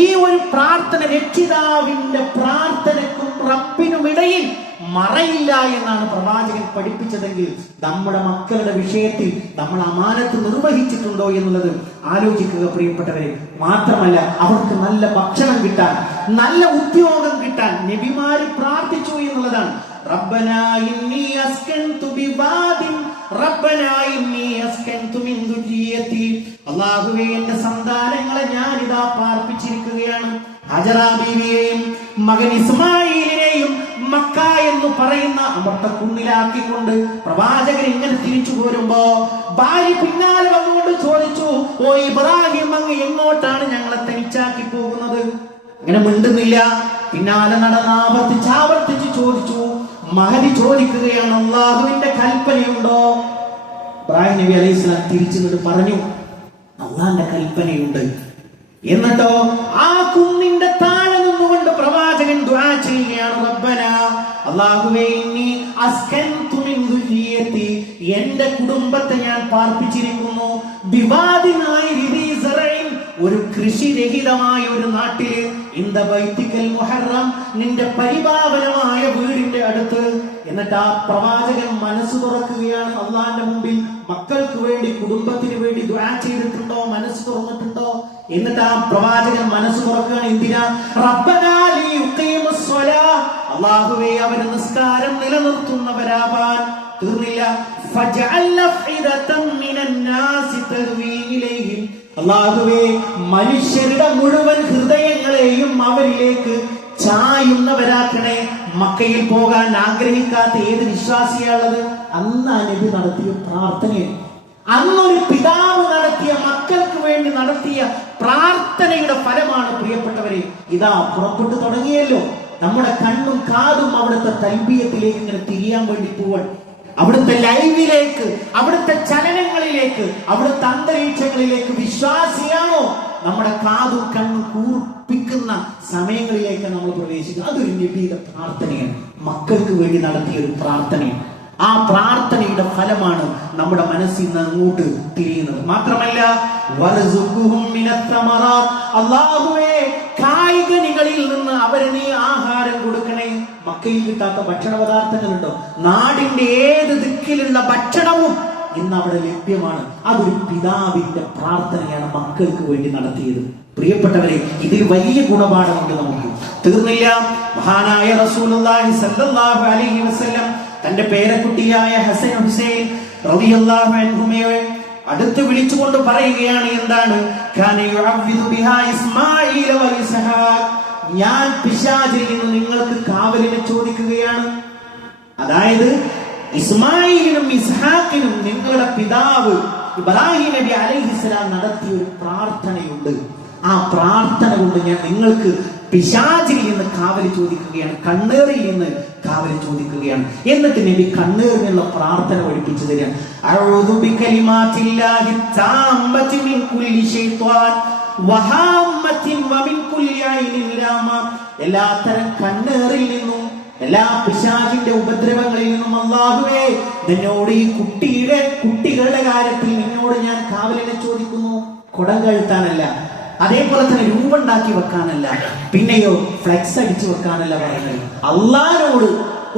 ഈ ഒരു പ്രാർത്ഥന, രക്ഷിതാവിന്റെ പ്രാർത്ഥനക്കും റബ്ബിനും ഇടയിൽ മറയില്ല എന്നാണ് പ്രവാചകൻ പഠിപ്പിച്ചതെങ്കിൽ നമ്മുടെ മക്കളുടെ വിഷയത്തിൽ നമ്മൾ അമാനത്ത് നിർവഹിച്ചിട്ടുണ്ടോ എന്നുള്ളത് ആലോചിക്കുക പ്രിയപ്പെട്ടവരെ. മാത്രമല്ല, അവർക്ക് നല്ല ഭക്ഷണം കിട്ടാൻ, നല്ല ഉദ്യോഗം കിട്ടാൻ നബിമാര് പ്രാർത്ഥിച്ചു എന്നുള്ളതാണ്. റബ്ബനാ ഇന്നി അസ്കൻതു ബിവാദിൻ, റബ്ബനാ ഇന്നി അസ്കൻതു മിൻ ദുരിയതി, അല്ലാഹുവേ എന്റെ സന്താനങ്ങളെ ഞാനിതാ പാർപ്പിച്ചിരിക്കുകയാണ്. ഹജറ ബീവിയെയും മകൻ ഇസ്മായിലിനെയും മക്ക എന്ന് പറയുന്ന അമർത്തക്കുന്നിലാക്കിക്കൊണ്ട് പ്രവാചകൻ ഇങ്ങനെ തിരിച്ചു പോരുമ്പോ ഭാര്യ പിന്നാലെ വന്നുകൊണ്ട് ചോദിച്ചു, ഓ ഇബ്രാഹിം, അങ്ങ് എങ്ങോട്ടാണ് ഞങ്ങളെ തനിച്ചാക്കി പോകുന്നത്? അങ്ങനെ മിണ്ടുന്നില്ല. പിന്നാലെ നടന്ന് ആവർത്തിച്ച് ചോദിച്ചു. മഹദി ചോദിക്കുകയാണ്, അല്ലാഹുവിന്റെ കൽപ്പനയുണ്ടോ? ഇബ്രാഹിം നബി അലൈഹിസ്സലാം തിരിച്ചു പറഞ്ഞു, അല്ലാഹുവിന്റെ കൽപ്പനയുണ്ട്. എന്നിട്ടോ ആ കുന്നിന്റെ താഴെ നിന്നുകൊണ്ട് പ്രവാചകൻ ദുആ ചെയ്യുകയാണ്, റബ്ബനാ, അല്ലാഹുവേ ഇന്നി അസ്കൻതു മിൻ ദുരിയതി, എന്റെ കുടുംബത്തെ ഞാൻ പാർപ്പിച്ചിരിക്കുന്നു, ബിവാദിനായി ദീ സറൈൻ, ഒരു കൃഷിരഹിതമായ ഒരു നാട്ടില്, ഇന്ദ ബൈതിക്കൽ മുഹറം, നിന്റെ പരിപാവനമായ വീടിന്റെ അടുത്ത്. എന്നിട്ട് ആ പ്രവാചകൻ മനസ്സ് തുറക്കുകയാണ് അള്ളാന്റെ മുമ്പിൽ. മക്കൾക്ക് വേണ്ടി, കുടുംബത്തിന് വേണ്ടി ദുആ ചെയ്തിട്ടുണ്ടോ? മനസ്സ് തുറന്നിട്ടുണ്ടോ? എന്നിട്ട് ആ പ്രവാചകൻ മനസ്സ് തുറക്കുകയാണ്. എന്തിനാ? റബ്ബനാ ലിയുഖീമുസ് സ്വലാ, അല്ലാഹുവേ അവർ നിസ്കാരം നിലനിർത്തുന്നവരാവാൻ. തീർന്നില്ല, ഫജഅൽ അഫ്ഇദതൻ മിനൻ നാസി തർവീ ഇലൈഹിം, അല്ലാഹുവേ മനുഷ്യരുടെ മുഴുവൻ ഹൃദയങ്ങളെയും അവരിലേക്ക് ചായുന്നവരാക്കണേ. മക്കയിൽ പോകാൻ ആഗ്രഹിക്കാത്ത ഏത് വിശ്വാസിയാണുള്ളത്? അന്ന് ആ നബി നടത്തിയ പ്രാർത്ഥനയാണ്. അന്നൊരു പിതാവ് നടത്തിയ, മക്കൾക്ക് വേണ്ടി നടത്തിയ പ്രാർത്ഥനയുടെ ഫലമാണ് പ്രിയപ്പെട്ടവരെ. ഇതാ പുറപ്പെട്ടു തുടങ്ങിയല്ലോ. നമ്മുടെ കണ്ണും കാതും അവിടുത്തെ തൽബിയത്തിലേക്ക് ഇങ്ങനെ തിരിയാൻ വേണ്ടി പോവാൻ, അവിടുത്തെ ലൈവിലേക്ക്, അവിടുത്തെ ചലനങ്ങളിലേക്ക്, അവിടുത്തെ അന്തരീക്ഷങ്ങളിലേക്ക്. വിശ്വാസിയാണോ? നമ്മുടെ കാതും കണ്ണും കൂർപ്പിക്കുന്ന സമയങ്ങളിലേക്ക് നമ്മൾ പ്രവേശിക്കുക. അതൊരു നബിയുടെ പ്രാർത്ഥനയാണ്, മക്കൾക്ക് വേണ്ടി നടത്തിയ ഒരു പ്രാർത്ഥനയാണ്. ആ പ്രാർത്ഥനയുടെ ഫലമാണ് നമ്മുടെ മനസ്സിൽ നിന്ന് അങ്ങോട്ട് തിരിയുന്നത്. മാത്രമല്ല, അല്ലാഹുവേ കായികനികളിൽ നിന്ന് അവരെ നീ ആഹാരം കൊടുക്കണേ. മക്കയിൽ കിട്ടാത്ത ഭക്ഷണ പദാർത്ഥങ്ങളുണ്ടോ? നാടിന്റെ ഏത് ദിക്കിലുള്ള ഭക്ഷണവും ഇന്ന് അവിടെ ലഭ്യമാണ്. അതൊരു പിതാവിന്റെ പ്രാർത്ഥനയാണ് മക്കൾക്ക് വേണ്ടി നടത്തിയത്. പ്രിയപ്പെട്ടവരെ, ഇതിൽ വലിയ ഗുണപാഠമുണ്ട് നമുക്ക്. തീർന്നില്ല. മഹാനായ റസൂലുള്ളാഹി സ്വല്ലല്ലാഹു അലൈഹി വസല്ലം തന്റെ പേരക്കുട്ടിയായ ഹസൻ ഹുസൈൻ റളിയല്ലാഹു അൻഹുമയെ അടുത്ത് വിളിച്ചുകൊണ്ട് പറയുകയാണ്. എന്താണ്? കാന യുഅവ്വിദു ബിഹാ ഇസ്മാഈല വ ഇസ്ഹാഖ്, ഞാൻ പിശാചിൽ നിന്ന് നിങ്ങൾക്ക് കാവലിനെ ചോദിക്കുകയാണ്. അതായത് ഇസ്മായിലിനും ഇസ്ഹാഖിനും നിങ്ങളുടെ പിതാവ് ഇബ്രാഹിം നബി അലൈഹിസ്സലാം നടത്തിയ ഒരു പ്രാർത്ഥനയുണ്ട്. ആ പ്രാർത്ഥന കൊണ്ട് ഞാൻ നിങ്ങൾക്ക് പിശാചിൽ നിന്ന് കാവലി ചോദിക്കുകയാണ്, കണ്ണേറിൽ നിന്ന് കാവലി ചോദിക്കുകയാണ്. എന്നിട്ട് നബി കണ്ണേറിനുള്ള പ്രാർത്ഥന പഠിപ്പിച്ചു തരാൻ. അഊദു ബികലിമാത്തില്ലാഹി താമ്മതി മിൻ കുല്ലി ശൈത്വാൻ, വഹാമ്മത്തിൻ വമിൻ കുല്ലി ഐനിൻ ലാമ, എല്ലാത്തരം കണ്ണേറിൽ നിന്നും എല്ലാ പിശാചിന്റെ ഉപദ്രവങ്ങളിൽ നിന്നും അല്ലാഹുവേ നിന്നോട് ഈ കുട്ടികളുടെ കാര്യത്തിൽ നിന്നോട് ഞാൻ കാവലിനെ ചോദിക്കുന്നു. കുടം കഴുത്താനല്ല, അതേപോലെ തന്നെ രൂപണ്ടാക്കി വെക്കാനല്ല, പിന്നെയോ ഫ്ലെക്സ് അടിച്ചു വെക്കാനല്ല പറയുന്നത്. അള്ളാഹിനോട്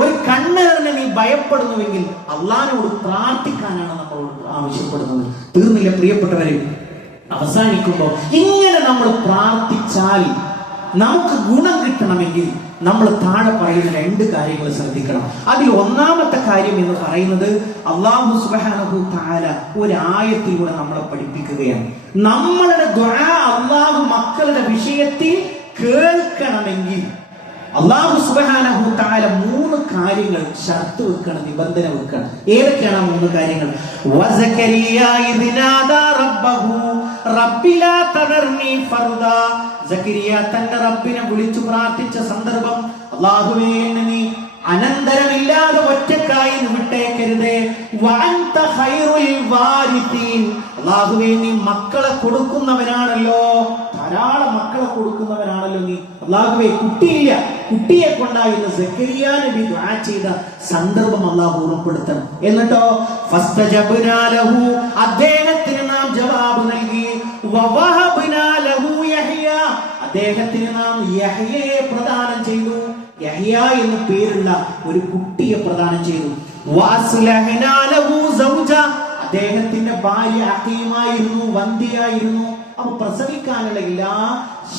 ഒരു കണ്ണേറിനെ നീ ഭയപ്പെടുന്നുവെങ്കിൽ അള്ളാഹിനോട് പ്രാർത്ഥിക്കാനാണ് നമ്മളോട് ആവശ്യപ്പെടുന്നത്. തീർന്നില്ല പ്രിയപ്പെട്ടവരെ, അവസാനിക്കുമ്പോൾ ഇങ്ങനെ നമ്മൾ പ്രാർത്ഥിച്ചാൽ നമുക്ക് ഗുണം കിട്ടണമെങ്കിൽ നമ്മൾ താഴെ പറയുന്ന 2 കാര്യങ്ങൾ ശ്രദ്ധിക്കണം. അതിൽ ഒന്നാമത്തെ കാര്യം എന്ന് പറയുന്നത് അല്ലാഹു സുബ്ഹാനഹു തആല ഒരു ആയത്തിലൂടെ നമ്മളെ പഠിപ്പിക്കുകയാണ്. നമ്മളുടെ ദുആ അല്ലാഹു മക്കളുടെ വിഷയത്തിൽ കേൾക്കണമെങ്കിൽ അല്ലാഹു സുബ്ഹാനഹു തആല 3 കാര്യങ്ങൾ ഷർത്ത് വെക്കണം, നിബന്ധന വെക്കണം. ഏതൊക്കെയാണ് 3 കാര്യങ്ങൾ? വസകരിയ ഇദ്നാദാ റബ്ബഹു റബ്ബി ലാ തദർനി ഫർദാ. സക്കരിയ തന്റെ റബ്ബിനെ വിളിച്ചു പ്രാർത്ഥിച്ച സന്ദർഭം, അല്ലാഹുവേ എന്നെ നീ അനന്തരമില്ലാതെ ഒറ്റക്കായി വിട്ടേക്കരുതേ. വഅൻത ഖൈറുൽ വാരിതീൻ. അല്ലാഹുവേ നീ മക്കളെ കൊടുക്കുന്നവനാണല്ലോ, ധാരാളം മക്കളെ കൊടുക്കുന്നവനാണല്ലോ നീ. അല്ലാഹുവേ കുട്ടിയില്ല, കുട്ടിയെ കൊണ്ടായിരുന്നു സക്കരിയ നബി ദുആ ചെയ്ത സന്ദർഭം അല്ലാഹു ഓർമ്മപ്പെടുത്തണം. എന്നിട്ടോ ഫസ്തജബ്നാ ലഹു, അദ്ദേഹത്തിന് നാം ജവാബ് നൽകി. വവഹബ്നാ ലഹു യഹ്യ, അദ്ദേഹത്തിന് നാം യഹ്യയെ പ്രദാനം ചെയ്തു. യഹ്യ എന്ന് പേരുള്ള ഒരു കുട്ടിയെ പ്രദാനം ചെയ്തു. വഅസ്ലഹ്നാ ലഹു സൗജ, അദ്ദേഹത്തിന്റെ ഭാര്യ അഖീമായിരുന്നു, വന്ധ്യയായിരുന്നു. അപ്പൊ പ്രസവിക്കാനുള്ള എല്ലാ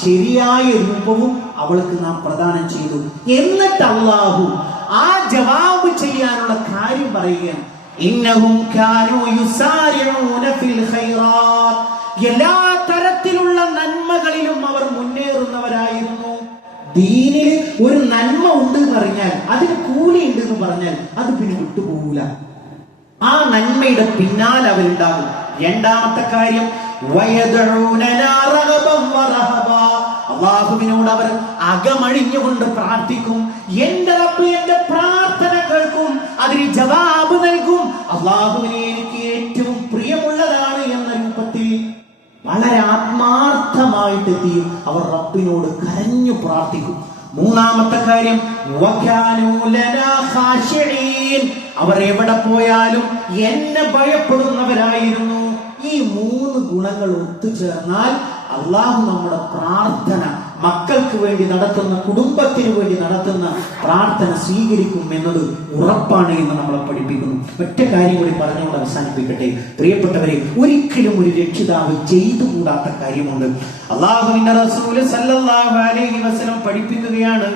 ശരിയായ രൂപവും അവൾക്ക് നാം പ്രദാനം ചെയ്തു. എന്നിട്ട് അല്ലാഹു ആ ജവാബ് ചെയ്യാനുള്ള കാര്യം പറയുകയാണ്. ഇന്നഹും കാനൂ യുസാരിഊന ഫിൽ ഖൈറാത്ത്, എല്ലാ തരത്തിലുള്ള നന്മകളിലും അവർ മുന്നേറുന്നവരായിരുന്നു. ദീനിൽ ഒരു നന്മ ഉണ്ട് എന്ന് പറഞ്ഞാൽ, അതിന് കൂലി ഉണ്ട് എന്ന് പറഞ്ഞാൽ അത് പിന്നെ വിട്ടുപോകൂല. ആ നന്മയുടെ പിന്നാലെ അവരുണ്ടാകും. രണ്ടാമത്തെ കാര്യം അല്ലാഹുവിനോട് അവർ അകമഴിഞ്ഞുകൊണ്ട് പ്രാർത്ഥിക്കും. എന്റെ റബ്ബ് എന്റെ പ്രാർത്ഥന കേൾക്കും, അതിന് ജവാബ് നൽകും. അല്ലാഹുവിനെ എനിക്ക് ഏറ്റവും പ്രിയമുള്ളതാണ് എന്ന രൂപത്തിൽ വളരെ ആത്മാർത്ഥമായിട്ടെത്തി അവർ റബ്ബിനോട് കരഞ്ഞു പ്രാർത്ഥിക്കും. മൂന്നാമത്തെ കാര്യം അവർ എവിടെ പോയാലും എന്നെ ഭയപ്പെടുന്നവരായിരുന്നു. ഈ 3 ഗുണങ്ങൾ ഒത്തുചേർന്നാൽ അള്ളാഹു നമ്മുടെ പ്രാർത്ഥന, മക്കൾക്ക് വേണ്ടി നടത്തുന്ന, കുടുംബത്തിന് വേണ്ടി നടത്തുന്ന പ്രാർത്ഥന സ്വീകരിക്കും എന്നത് ഉറപ്പാണ് എന്ന് നമ്മളെ പഠിപ്പിക്കുന്നു. ഒറ്റ കാര്യം കൂടി പറഞ്ഞുകൊണ്ട് അവസാനിപ്പിക്കട്ടെ. പ്രിയപ്പെട്ടവരെ, ഒരിക്കലും ഒരു രക്ഷിതാവ് ചെയ്തുകൂടാത്ത കാര്യമുണ്ട്. അല്ലാഹുവിന്റെ റസൂല് സല്ലല്ലാഹു അലൈഹി വസല്ലം പഠിപ്പിക്കുകയാണ്,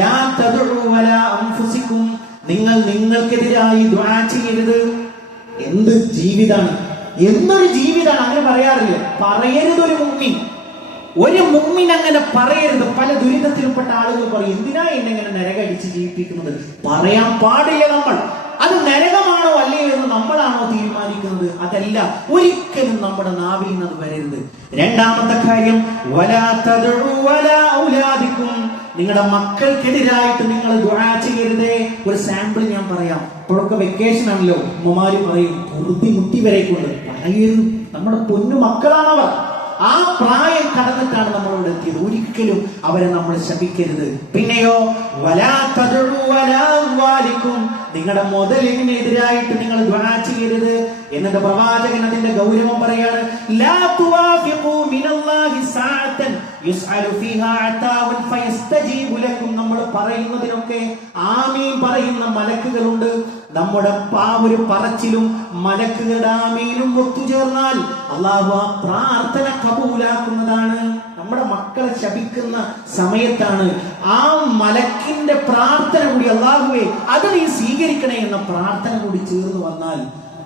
ലാ തദ്ഉ വലാ അൻഫുസികും, നിങ്ങൾ നിങ്ങൾക്കെതിരായി ദുആ ചെയ്യരുത്. എന്ത് ജീവിതാണ്, എന്തൊരു ജീവിതാണ്! അങ്ങനെ പറയാറില്ല, പറയരുത്. ഒരു മുഅ്മിൻ അങ്ങനെ പറയരുത്. പല ദുരിതത്തിൽപ്പെട്ട ആളുകൾ പറയും, എന്തിനാ എന്നെ ഇങ്ങനെ നരകടിച്ച് ജീവിപ്പിക്കുന്നത്? പറയാൻ പാടില്ല. നമ്മൾ അത് നരകമാണോ അല്ലയോ എന്ന് നമ്മളാണോ തീരുമാനിക്കുന്നത്? അതല്ല, ഒരിക്കലും നമ്മുടെ നാവിൽ നിന്ന് അത് വരരുത്. രണ്ടാമത്തെ കാര്യം വലാ തദ്ഉ വലാ ഔലാദികും, നിങ്ങളുടെ മക്കൾക്കെതിരായിട്ട് നിങ്ങൾ ദുആ ചെയ്യരുതേ. ഒരു സാമ്പിൾ ഞാൻ പറയാം. ഇപ്പോഴൊക്കെ വെക്കേഷൻ ആണല്ലോ, ഉമ്മമാര് പറയും മുട്ടി വരെ കൊണ്ട് പറയരുത്. നമ്മുടെ പൊന്നു മക്കളാണവർ. ആ പ്രായം കടന്നിട്ടാണ് നമ്മളോട് എത്തിയത്. ഒരിക്കലും അവരെ നമ്മൾ ശപിക്കരുത്. പിന്നെയോ വലാ തദ്ഉ വലാ അംവാലികും, നിങ്ങളുടെ മുതലിനെതിരായിട്ട് നിങ്ങൾ ദുആ ചെയ്യരുത്. എന്നിട്ട് പ്രവാചകൻ അതിന്റെ ഗൗരവം പറയാണ്, ലാ തുവാഫിഖു മിനല്ലാഹി സഅതൻ യുസ്അലു ഫീഹാ അതാവൻ ഫയസ്തജീബു ലക്കും. നമ്മൾ പറയുന്നതിനൊക്കെ ആമീൻ പറയുന്ന മലക്കുകളുണ്ട്. നമ്മുടെ ഒരു പറച്ചിലും മലക്കുകളുടെ ആമീനും ഒത്തുചേർന്നാൽ അല്ലാഹു ആ പ്രാർത്ഥന കബൂലാക്കുന്നതാണ്. നമ്മുടെ മക്കളെ ശപിക്കുന്ന സമയത്താണ് ആ മലക്കിന്റെ പ്രാർത്ഥന കൂടി, അല്ലാഹുവേ അത് നീ സ്വീകരിക്കണേ എന്ന പ്രാർത്ഥന കൂടി ചേർന്ന് വന്നാൽ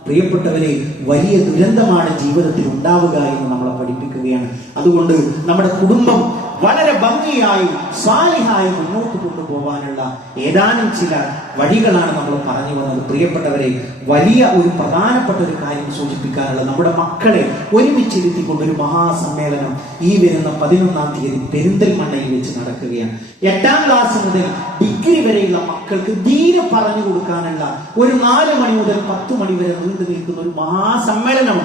പ്രിയപ്പെട്ടവരെ, വലിയ ദുരന്തമാണ് ജീവിതത്തിൽ ഉണ്ടാവുക എന്ന് നമ്മളെ പഠിപ്പിക്കുകയാണ്. അതുകൊണ്ട് നമ്മുടെ കുടുംബം വളരെ ഭംഗിയായി സ്വാലിഹായി മുന്നോട്ട് കൊണ്ടുപോകാനുള്ള ഏതാനും ചില വഴികളാണ് നമ്മൾ പറഞ്ഞു വന്നത്. പ്രിയപ്പെട്ടവരെ, വലിയ ഒരു പ്രധാനപ്പെട്ട ഒരു കാര്യം സൂചിപ്പിക്കാനുള്ള, നമ്മുടെ മക്കളെ ഒരുമിച്ചിരുത്തിക്കൊണ്ട് ഒരു മഹാസമ്മേളനം ഈ വരുന്ന 11-ാം തീയതി പെരിന്തൽമണ്ണയിൽ വെച്ച് നടക്കുകയാണ്. 8ാം ക്ലാസ് മുതൽ ഡിഗ്രി വരെയുള്ള മക്കൾക്ക് ദീന് പറഞ്ഞു കൊടുക്കാനുള്ള ഒരു 4 മണി മുതൽ 10 മണി വരെ നീണ്ടു നിൽക്കുന്ന ഒരു മഹാസമ്മേളനം.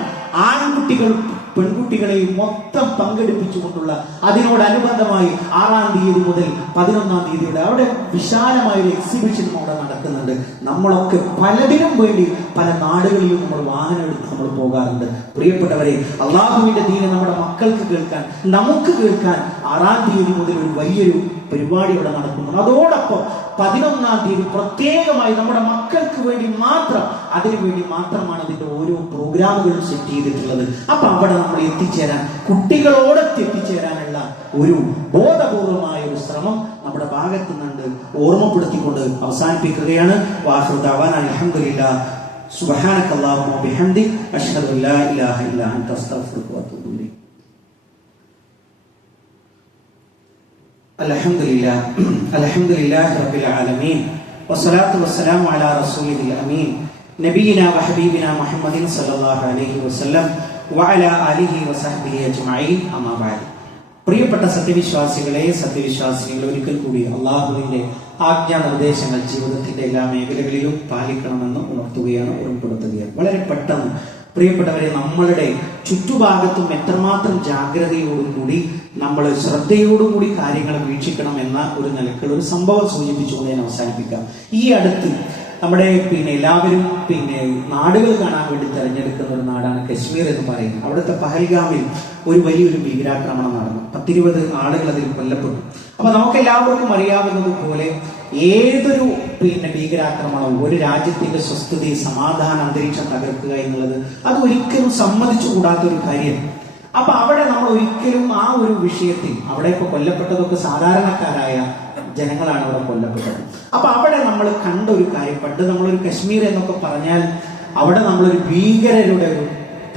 ആൺകുട്ടികൾ പെൺകുട്ടികളെയും മൊത്തം പങ്കെടുപ്പിച്ചുകൊണ്ടുള്ള അതിനോടനുബന്ധമായി 6-ാം തീയതി മുതൽ 11-ാം തീയതിയുടെ അവിടെ വിശാലമായ ഒരു എക്സിബിഷൻ അവിടെ നടക്കുന്നുണ്ട്. നമ്മളൊക്കെ പലതിനും വേണ്ടി പല നാടുകളിലും നമ്മൾ വാഹനം എടുത്ത് നമ്മൾ പോകാറുണ്ട്. പ്രിയപ്പെട്ടവരെ, അള്ളാഹുവിന്റെ ദീന് നമ്മുടെ മക്കൾക്ക് കേൾക്കാൻ, നമുക്ക് കേൾക്കാൻ 6-ാം തീയതി മുതൽ ഒരു വലിയൊരു പരിപാടി ഇവിടെ നടക്കുന്നു. അതോടൊപ്പം 11-ാം തീയതി പ്രത്യേകമായി നമ്മുടെ മക്കൾക്ക് വേണ്ടി മാത്രം, അതിനു വേണ്ടി മാത്രമാണ് അതിന്റെ ഓരോ പ്രോഗ്രാമുകളും സെറ്റ് ചെയ്തിട്ടുള്ളത്. അപ്പൊ അവിടെ നമ്മൾ എത്തിച്ചേരാൻ, കുട്ടികളോടൊത്ത് എത്തിച്ചേരാനുള്ള ഒരു ബോധപൂർവമായ ഒരു ശ്രമം നമ്മുടെ ഭാഗത്തു നിന്നുണ്ട് ഓർമ്മപ്പെടുത്തിക്കൊണ്ട് അവസാനിപ്പിക്കുകയാണ്. വാഹിറു ദഅവാനാ അൽഹംദുലില്ലാഹ് സുബ്ഹാനകല്ലാഹുമ്മ വബിഹംദിക അശ്ഹദു അല്ലാ ഇലാഹ ഇല്ലാ അൻത അസ്തഗ്ഫിറുക വഅതൂബു ഇലൈക്. അൽഹംദുലില്ലാഹി റബ്ബിൽ ആലമീൻ വസ്സലാത്തു വസ്സലാമു അലാ റസൂലിൽ അമീൻ നബിയിനാ വഹബീബിനാ മുഹമ്മദിൻ സല്ലല്ലാഹു അലൈഹി വസല്ലം വഅലാ ആലിഹി വസഹ്ബിഹി അജ്മഈൻ. അമ്മാ ബഅദ്. പ്രിയപ്പെട്ട സത്യവിശ്വാസികളെ, സത്യവിശ്വാസികളെ, ഒരിക്കൽ കൂടി അള്ളാഹുവിന്റെ ആജ്ഞാ നിർദ്ദേശങ്ങൾ ജീവിതത്തിന്റെ എല്ലാ മേഖലകളിലും പാലിക്കണമെന്ന് ഉണർത്തുകയാണ്, ഓർമ്മപ്പെടുത്തുകയാണ്. വളരെ പെട്ടെന്ന് പ്രിയപ്പെട്ടവരെ, നമ്മളുടെ ചുറ്റുഭാഗത്തും എത്രമാത്രം ജാഗ്രതയോടുകൂടി നമ്മൾ ശ്രദ്ധയോടുകൂടി കാര്യങ്ങൾ വീക്ഷിക്കണം എന്ന ഒരു നിലക്കുള്ള ഒരു സംഭവം സൂചിപ്പിച്ചുകൊണ്ട് ഞാൻ അവസാനിപ്പിക്കാം. ഈ അടുത്ത് നമ്മുടെ എല്ലാവരും നാടുകൾ കാണാൻ വേണ്ടി തെരഞ്ഞെടുക്കുന്ന ഒരു നാടാണ് കശ്മീർ എന്ന് പറയുന്നത്. അവിടുത്തെ പഹൽഗാമിൽ ഒരു വലിയൊരു ഭീകരാക്രമണം നടന്നു. 10-20 ആളുകൾ അതിൽ കൊല്ലപ്പെട്ടു. അപ്പൊ നമുക്ക് എല്ലാവർക്കും അറിയാവുന്നത് പോലെ ഏതൊരു ഭീകരാക്രമണവും ഒരു രാജ്യത്തിന്റെ സ്വസ്ഥതയെ, സമാധാന അന്തരീക്ഷം തകർക്കുക എന്നുള്ളത് അത് ഒരിക്കലും സമ്മതിച്ചു കൂടാത്തൊരു കാര്യം. അപ്പൊ അവിടെ നമ്മൾ ഒരിക്കലും ആ ഒരു വിഷയത്തിൽ, അവിടെ ഇപ്പൊ കൊല്ലപ്പെട്ടതൊക്കെ സാധാരണക്കാരായ ജനങ്ങളാണ് അവിടെ കൊല്ലപ്പെട്ടത്. അപ്പൊ അവിടെ നമ്മൾ കണ്ട ഒരു കാര്യം, പണ്ട് നമ്മളൊരു കശ്മീർ എന്നൊക്കെ പറഞ്ഞാൽ അവിടെ നമ്മളൊരു ഭീകരരുടെ ഒരു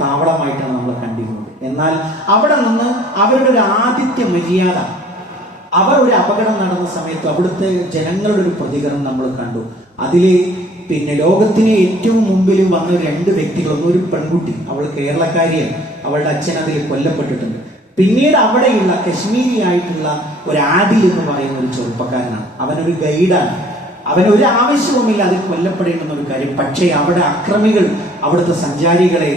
താവളമായിട്ടാണ് നമ്മൾ കണ്ടിരുന്നത്. എന്നാൽ അവിടെ നിന്ന് അവരുടെ ഒരു ആതിഥ്യ മര്യാദ, അവർ ഒരു അപകടം നടന്ന സമയത്ത് അവിടുത്തെ ജനങ്ങളുടെ ഒരു പ്രതികരണം നമ്മൾ കണ്ടു. അതില് ലോകത്തിന് ഏറ്റവും മുമ്പിൽ വന്ന 2 വ്യക്തികൾ, ഒരു പെൺകുട്ടി, അവൾ കേരളക്കാരിയാണ്, അവളുടെ അച്ഛൻ അതിൽ കൊല്ലപ്പെട്ടിട്ടുണ്ട്. പിന്നീട് അവിടെയുള്ള കശ്മീരി ആയിട്ടുള്ള ഒരു ആദിൽ എന്ന് പറയുന്ന ഒരു ചെറുപ്പക്കാരനാണ്. അവനൊരു ഗൈഡാണ്. അവനൊരു ആവശ്യവുമില്ല അതിൽ കൊല്ലപ്പെടേണ്ടുന്ന ഒരു കാര്യം. പക്ഷേ അവിടെ അക്രമികൾ അവിടുത്തെ സഞ്ചാരികളെ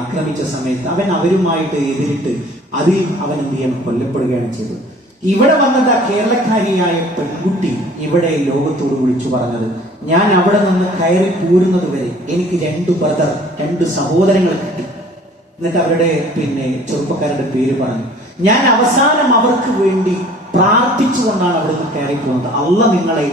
ആക്രമിച്ച സമയത്ത് അവൻ അവരുമായിട്ട് എതിരിട്ട് അതിൽ അവൻ എന്ത് ചെയ്യാൻ കൊല്ലപ്പെടുകയാണ് ചെയ്തത്. ഇവിടെ വന്നത് ആ കേരളക്കാരിയായ പെൺകുട്ടി ഇവിടെ ലോകത്തോട് വിളിച്ചു പറഞ്ഞത്, ഞാൻ അവിടെ നിന്ന് കയറി പോരുന്നത് വരെ എനിക്ക് 2 സഹോദരങ്ങൾ കിട്ടി. എന്നിട്ട് അവരുടെ ചെറുപ്പക്കാരുടെ പേര് പറഞ്ഞു. ഞാൻ അവസാനം അവർക്ക് വേണ്ടി പ്രാർത്ഥിച്ചുകൊണ്ടാണ് അവിടെ നിന്ന് കയറി പോകുന്നത്. അള്ളാഹ് നിങ്ങളെ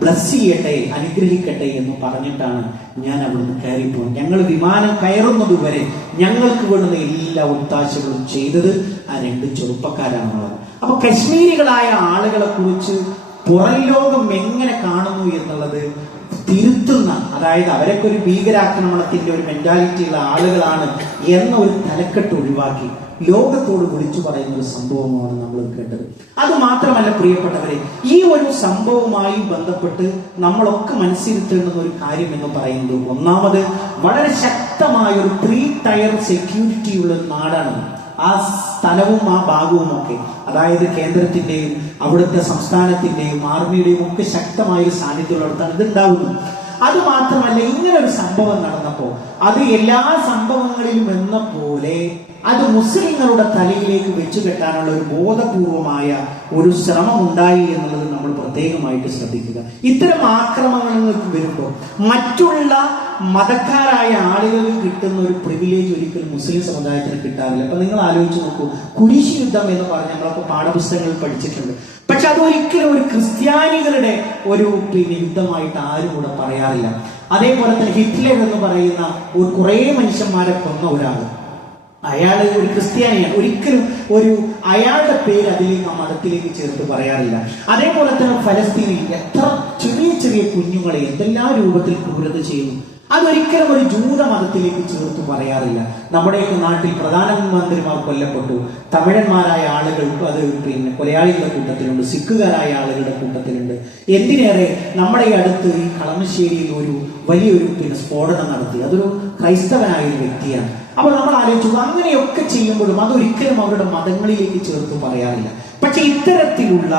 ബ്ലസ് ചെയ്യട്ടെ, അനുഗ്രഹിക്കട്ടെ എന്ന് പറഞ്ഞിട്ടാണ് ഞാൻ അവിടുന്ന് കയറി പോകുന്നത്. ഞങ്ങൾ വിമാനം കയറുന്നത് വരെ ഞങ്ങൾക്ക് വേണ്ടുന്ന എല്ലാ ഒത്താശകളും ചെയ്തത് ആ 2 ചെറുപ്പക്കാരാണുള്ളത്. അപ്പൊ കശ്മീരികളായ ആളുകളെ കുറിച്ച് പുറം ലോകം എങ്ങനെ കാണുന്നു എന്നുള്ളത് തിരുത്തുന്ന, അതായത് അവരൊക്കെ ഒരു ഭീകരാക്രമണത്തിന്റെ ഒരു മെന്റാലിറ്റി ഉള്ള ആളുകളാണ് എന്ന ഒരു തലക്കെട്ട് ഒഴിവാക്കി ലോകത്തോട് വിളിച്ചു പറയുന്ന ഒരു സംഭവമാണ് നമ്മൾ കേട്ടത്. അത് മാത്രമല്ല പ്രിയപ്പെട്ടവരെ, ഈ ഒരു സംഭവവുമായി ബന്ധപ്പെട്ട് നമ്മളൊക്കെ മനസ്സിരുത്തേണ്ടുന്ന ഒരു കാര്യം എന്ന് പറയുന്നത്, ഒന്നാമത് വളരെ ശക്തമായ ഒരു 3 ടയർ സെക്യൂരിറ്റി ഉള്ള ഒരു നാടാണ് ആ സ്ഥലവും ആ ഭാഗവും ഒക്കെ. അതായത് കേന്ദ്രത്തിന്റെയും അവിടുത്തെ സംസ്ഥാനത്തിന്റെയും ആർമിയുടെയും ഒക്കെ ശക്തമായ ഒരു സാന്നിധ്യമുള്ളിടത്താണ് ഇത് ഉണ്ടാവുന്നത്. അത് മാത്രമല്ല, ഇങ്ങനെ ഒരു സംഭവം നടന്നപ്പോ അത് എല്ലാ സംഭവങ്ങളിലും എന്ന പോലെ അത് മുസ്ലിങ്ങളുടെ തലയിലേക്ക് വെച്ചു കെട്ടാനുള്ള ഒരു ബോധപൂർവമായ ഒരു ശ്രമം ഉണ്ടായി എന്നുള്ളത് നമ്മൾ പ്രത്യേകമായിട്ട് ശ്രദ്ധിക്കുക. ഇത്തരം ആക്രമണങ്ങൾക്ക് വരുമ്പോൾ മറ്റുള്ള മതക്കാരായ ആളുകൾക്ക് കിട്ടുന്ന ഒരു പ്രിവിലേജ് ഒരിക്കലും മുസ്ലിം സമുദായത്തിന് കിട്ടാറില്ല. അപ്പൊ നിങ്ങൾ ആലോചിച്ച് നോക്കൂ, കുരിശ് യുദ്ധം എന്ന് പറഞ്ഞ് നമ്മളൊക്കെ പാഠപുസ്തകങ്ങളിൽ പഠിച്ചിട്ടുണ്ട്. പക്ഷെ അതൊരിക്കലും ഒരു ക്രിസ്ത്യാനികളുടെ ഒരു യുദ്ധമായിട്ട് ആരും കൂടെ പറയാറില്ല. അതേപോലെ തന്നെ ഹിറ്റ്ലർ എന്ന് പറയുന്ന ഒരു കുറെ മനുഷ്യന്മാരെ കൊന്ന ഒരാൾ, അയാൾ ഒരു ക്രിസ്ത്യാനിയാണ്. ഒരിക്കലും അയാളുടെ പേര് അതിലേക്ക് ആ മതത്തിലേക്ക് ചേർത്ത് പറയാറില്ല. അതേപോലെ തന്നെ ഫലസ്തീനിൽ എത്ര ചെറിയ ചെറിയ കുഞ്ഞുങ്ങളെ എന്തെല്ലാം രൂപത്തിൽ ക്രൂരത ചെയ്യുന്നു, അതൊരിക്കലും ഒരു ജൂത മതത്തിലേക്ക് ചേർത്ത് പറയാറില്ല. നമ്മുടെയൊക്കെ നാട്ടിൽ പ്രധാനമന്ത്രിമാർ കൊല്ലപ്പെട്ടു, തമിഴന്മാരായ ആളുകൾ അത് കൊലയാളികളുടെ കൂട്ടത്തിലുണ്ട്, സിഖുകാരായ ആളുകളുടെ കൂട്ടത്തിലുണ്ട്. എന്തിനേറെ നമ്മുടെ ഈ അടുത്ത് ഈ കളമശ്ശേരിയിൽ ഒരു വലിയൊരു സ്ഫോടനം നടത്തി, അതൊരു ക്രൈസ്തവനായ ഒരു വ്യക്തിയാണ്. അപ്പൊ നമ്മൾ ആലോചിച്ചു, അങ്ങനെയൊക്കെ ചെയ്യുമ്പോഴും അതൊരിക്കലും അവരുടെ മതങ്ങളിലേക്ക് ചേർത്ത് പറയാറില്ല. പക്ഷെ ഇത്തരത്തിലുള്ള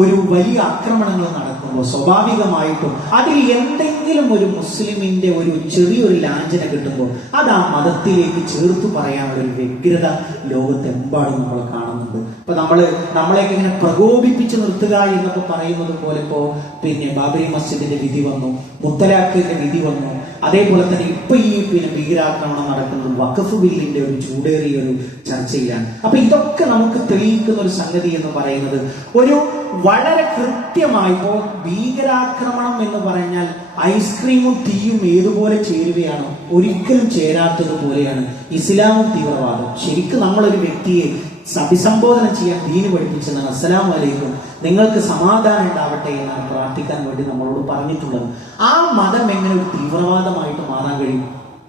ഒരു വലിയ ആക്രമണങ്ങൾ നടക്കുമ്പോൾ നടക്കുമ്പോൾ സ്വാഭാവികമായിട്ടും അതിൽ എന്തെങ്കിലും ഒരു മുസ്ലിമിന്റെ ഒരു ചെറിയൊരു ലാഞ്ചന കിട്ടുമ്പോൾ അത് ആ മതത്തിലേക്ക് ചേർത്ത് പറയാനുള്ള ഒരു വ്യഗ്രത ലോകത്തെമ്പാടും നമ്മൾ കാണുന്നുണ്ട്. ഇപ്പൊ നമ്മളെയൊക്കെ ഇങ്ങനെ പ്രകോപിപ്പിച്ച് നിർത്തുക എന്നൊക്കെ പറയുന്നത് പോലെ ഇപ്പോ പിന്നെ ബാബരി മസ്ജിദിന്റെ വിധി വന്നു, മുത്തലാഖിന്റെ വിധി വന്നു, അതേപോലെ തന്നെ ഇപ്പൊ ഈ ഭീകരാക്രമണം നടക്കുന്നത് വഖഫ് ബില്ലിന്റെ ഒരു ചൂടേറിയ ഒരു ചർച്ചയിലാണ്. അപ്പൊ ഇതൊക്കെ നമുക്ക് തെളിയിക്കുന്ന ഒരു സംഗതി എന്ന് പറയുന്നത് ഒരു വളരെ കൃത്യമായി ഇപ്പോ ഭീകരാക്രമണം എന്ന് പറഞ്ഞാൽ ഐസ്ക്രീമും തീയും ഏതുപോലെ ചേരുകയാണോ ഒരിക്കലും ചേരാത്തതുപോലെയാണ് ഇസ്ലാമും തീവ്രവാദം. ശരിക്കും നമ്മളൊരു വ്യക്തിയെ അഭിസംബോധന ചെയ്യാൻ ദീന് പഠിപ്പിച്ചതാണ് അസ്സലാമു അലൈക്കും, നിങ്ങൾക്ക് സമാധാനം ഉണ്ടാവട്ടെ എന്നാണ് പ്രാർത്ഥിക്കാൻ വേണ്ടി നമ്മളോട് പറഞ്ഞിട്ടുള്ളത്. ആ മതം എങ്ങനെ ഒരു തീവ്രവാദമായിട്ട് മാറാൻ കഴിയും?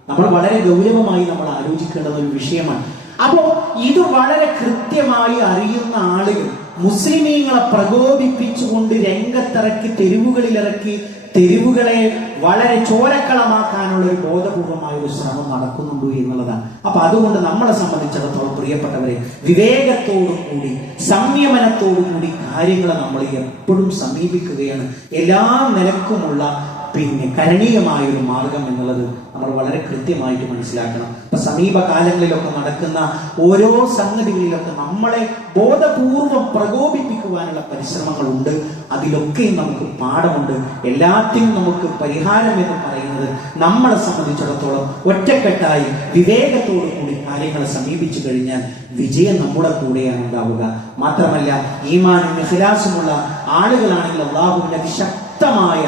നമ്മൾ വളരെ ഗൗരവമായി നമ്മൾ ആലോചിക്കേണ്ടുന്ന ഒരു വിഷയമാണ്. അപ്പോ ഇത് വളരെ കൃത്യമായി അറിയുന്ന ആളുകൾ മുസ്ലിമീങ്ങളെ പ്രകോപിപ്പിച്ചുകൊണ്ട് രംഗത്തിറക്കി തെരുവുകളിലിറക്കി തെരുവുകളെ വളരെ ചോരക്കളമാക്കാനുള്ള ഒരു ബോധപൂർവമായ ഒരു ശ്രമം നടക്കുന്നുണ്ട് എന്നുള്ളതാണ്. അപ്പൊ അതുകൊണ്ട് നമ്മളെ സംബന്ധിച്ചിടത്തോളം പ്രിയപ്പെട്ടവരെ, വിവേകത്തോടും കൂടി സംയമനത്തോടും കൂടി കാര്യങ്ങളെ നമ്മൾ എപ്പോഴും സമീപിക്കുകയാണ് എല്ലാ നിലക്കുമുള്ള കരണീയമായ ഒരു മാർഗം എന്നുള്ളത് നമ്മൾ വളരെ കൃത്യമായിട്ട് മനസ്സിലാക്കണം. ഇപ്പൊ സമീപകാലങ്ങളിലൊക്കെ നടക്കുന്ന ഓരോ സംഗതികളിലൊക്കെ നമ്മളെ ബോധപൂർവം പ്രകോപിപ്പിക്കുവാനുള്ള പരിശ്രമങ്ങളുണ്ട്. അതിലൊക്കെയും നമുക്ക് പാഠമുണ്ട്. എല്ലാത്തിനും നമുക്ക് പരിഹാരം എന്ന് പറയുന്നത് നമ്മളെ സംബന്ധിച്ചിടത്തോളം ഒറ്റക്കെട്ടായി വിവേകത്തോടു കൂടി കാര്യങ്ങളെ സമീപിച്ചു കഴിഞ്ഞാൽ വിജയം നമ്മുടെ കൂടെയാണ് ഉണ്ടാവുക. മാത്രമല്ല ഈമാനും ഇഖ്ലാസുമുള്ള ആളുകളാണെങ്കിൽ അല്ലാഹുവിന്റെ അതിശക്തമായ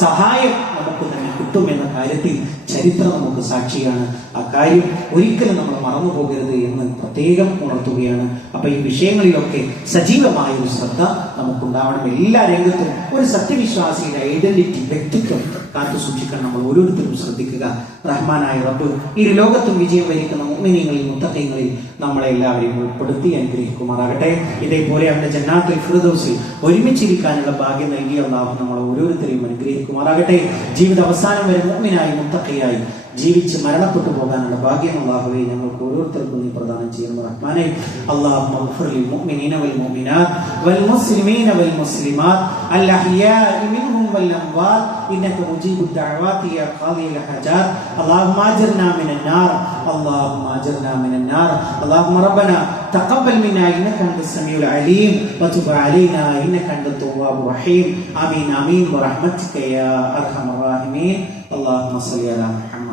സഹായം നമുക്ക് തന്നെ കിട്ടുമെന്ന കാര്യത്തിൽ ചരിത്രം നമുക്ക് സാക്ഷിയാണ്. ആ കാര്യം ഒരിക്കലും നമ്മൾ മറന്നു പോകരുത് എന്ന് പ്രത്യേകം ഉണർത്തുകയാണ്. അപ്പൊ ഈ വിഷയങ്ങളിലൊക്കെ സജീവമായ ഒരു ശ്രദ്ധ നമുക്കുണ്ടാവണം. എല്ലാ രംഗത്തും ഒരു സത്യവിശ്വാസിയുടെ ഐഡന്റിറ്റി, വ്യക്തിത്വം കാത്തു സൂക്ഷിക്കാൻ നമ്മൾ ഓരോരുത്തരും ശ്രദ്ധിക്കുക. റഹ്മാനായ റബ്ബ് ഈ ലോകത്തും വിജയം വരിക്കുന്ന മുഅ്മിനീങ്ങളിൽ മുത്തഖീങ്ങളിൽ നമ്മളെ എല്ലാവരെയും ഉൾപ്പെടുത്തി അനുഗ്രഹിക്കുമാറാകട്ടെ. ഇതേപോലെ അവന്റെ ജന്നാത്തുൽ ഫിർദൗസിൽ ഒരുമിച്ചിരിക്കാനുള്ള ഭാഗ്യം നൽകിയ അല്ലാഹു നമ്മളെ ഓരോരുത്തരെയും അനുഗ്രഹിക്കുമാറാകട്ടെ. ജീവിത അവസാനം വരെ മുഅ്മിനായി മുത്തഖിയായി ജീവിച്ച് മരണപ്പെട്ടു പോകാനുള്ള ഭാഗ്യം അല്ലാഹുവേ ഞങ്ങൾക്ക് ഓരോരുത്തർക്കും നീ പ്രദാനം ചെയ്യണം. റഹ്മാനേ, അല്ലാഹുമ്മ ഗ്ഫിർ ലിൽ മുഅ്മിനീന വൽ മുഅ്മിനാത്ത് വൽ മുസ്ലിമീന വൽ മുസ്ലിമാത്ത് അൽ അഹ്യാഇ മിൻഹും വൽ അംവാത്ത് ഇന്നക മുജീബുദ് ദഅവാതി യാ ഖാദിയൽ ഹജാത്ത്. اللهم اجرنا من النار، اللهم اجرنا من النار. اللهم ربنا تقبل منا انك انت السميع العليم وتب علينا انك انت التواب الرحيم. امين امين برحمتك يا ارحم الراحمين. اللهم صل على محمد.